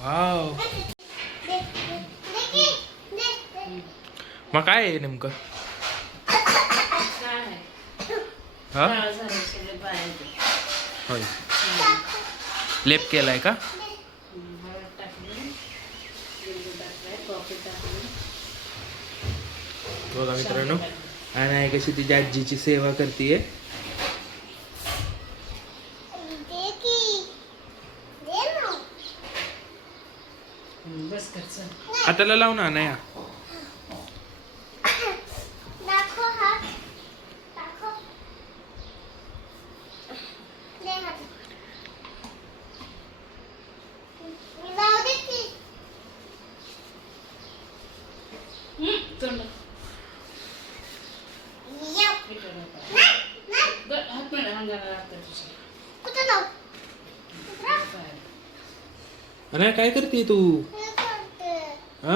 Wow. मग काय आहे नेमकं? हा होय, लेप केलाय का? बघा मित्रांनो, आणि कशी तिच्या आजीची सेवा करतीये. हाताला लाव ना नाही. अरे काय करते तू? हा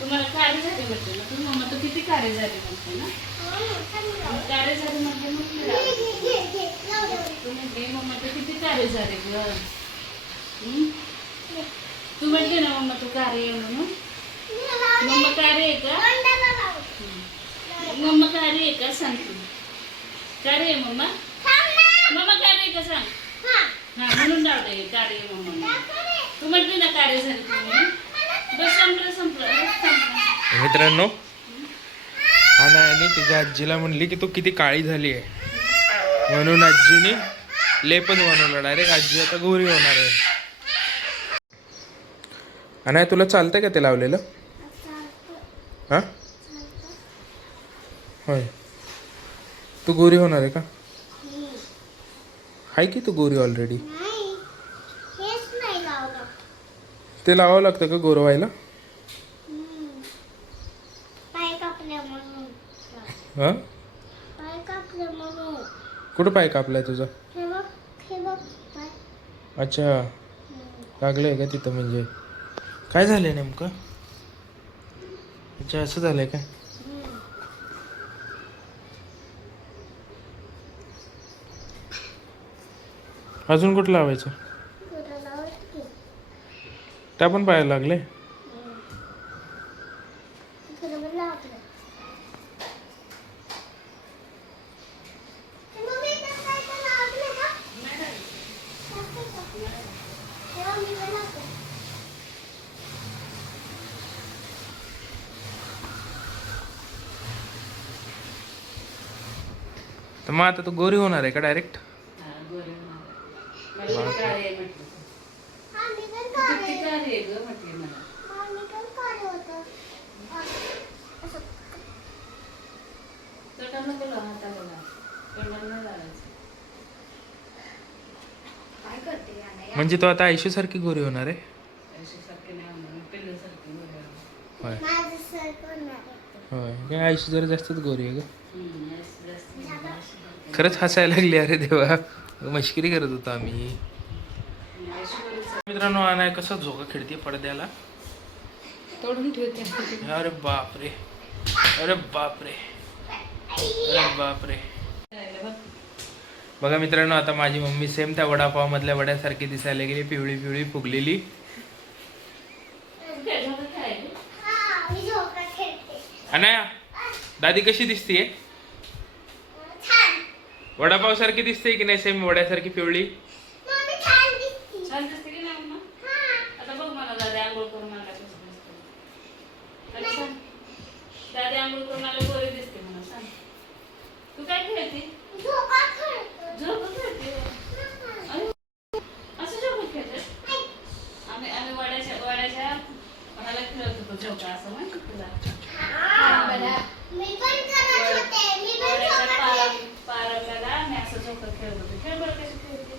तुम्हाला कार्य झाली म्हटलं ना, तुम्ही मम्मा तू किती कार्य झाली म्हटलं ना, कार्य झाली म्हटलं तुम्ही मम्मा तू किती कार्य झाले ग. तू म्हटली ना मम्मा तू कार्य आहे म्हणून. मम्मा कार्य आहे का? मम्मा कार्य आहे का सांग तू. कार्य आहे मम्मा. मम्मा कार्य आहे का सांग. हा म्हणून जाऊ दे कार्य आहे मम्मा. तू म्हटली ना कार्य झाली तुम्ही. बस संपलं. मित्रांनो, आणि तुझ्या आजीला म्हणली की तू किती काळी झाली आहे, म्हणून आजीने लेपच बनवला. डायरेक्ट आजी आता गोरी होणार आहे. आणि तुला चालतंय का ते लावलेलं? हा होय, तू गोरी होणार आहे का? आहे की तू गोरी ऑलरेडी. ते लावावं लागतं का गोरं व्हायला? हा कुठं पाय कापलाय तुझा? अच्छा, लागलंय का तिथं? म्हणजे काय झालंय नेमकं? अच्छा, असं झालंय काय? अजून कुठं लावायचं? त्या पण पायाला लागले. तर मग आता तू गोरी होणार आहे का डायरेक्ट? म्हणजे तो आता आयशू सारखी गोरी होणार आहे. होय होय, काय आयशू जरा जास्तच गोरी आहे ग. खरंच हसायला लागली. अरे देवा, मस्करी करत होतो आम्ही. मित्रांनो, आणाय कसं झोका खेळते पडद्याला. तोडून ठेवते. अरे बापरे, अरे बापरे, अरे बापरे. बघा मित्रांनो, आता माझी मम्मी सेम त्या वडापाव मधल्या वड्यासारखी दिसायला गेली, पिवळी पिवळी फुगलेली. अनाया, दादी कशी दिसतीये? वडापाव सारखी दिसते की नाही? सेम वड्यासारखी पिवळी. छान दिसते की नाही मम्मा? आता बघ मला दादी आंघोळ करून मला कसं दिसते. दादी आंघोळ करून मला गोरी दिसते म्हणा. सांग तू काय खेळते? झोका खेळते. असं झोका खेळते. आम्ही वड्याच्या मला खेळत होतो झोका. असं माहिती तुला? पारंब्याला मी असं झोका खेळत होते. खेळ बरं कशी खेळते.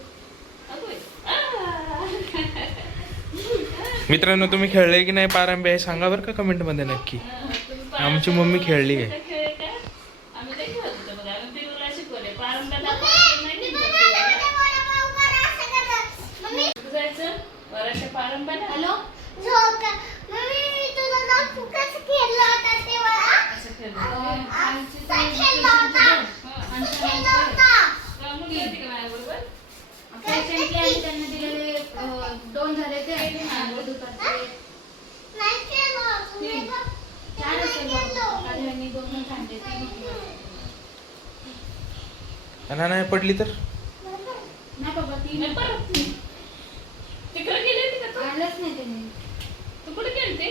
मित्रांनो, तुम्ही खेळले की नाही पारंब्या हे सांगा बरं का कमेंट मध्ये नक्की. आमची मम्मी खेळली आहे. आम्ही ते खेळत होतो बघा. आम्ही पिरूला शिकवले पारंब्याला जायचं वराच्या पारंपरिक हॅलो असं खेळलं. मुलगी होती का माझ्याबरोबर? पेशंटले आणि त्यांना दिलेले 2 झाले ते दुपारचे 4 असेल आणि 2 झाले आणि नाही पडली तर नाही बाबा 3 नाही परत तिकडे गेली होती का तू? आलंच नाही त्यांनी तू कुठे गेलती?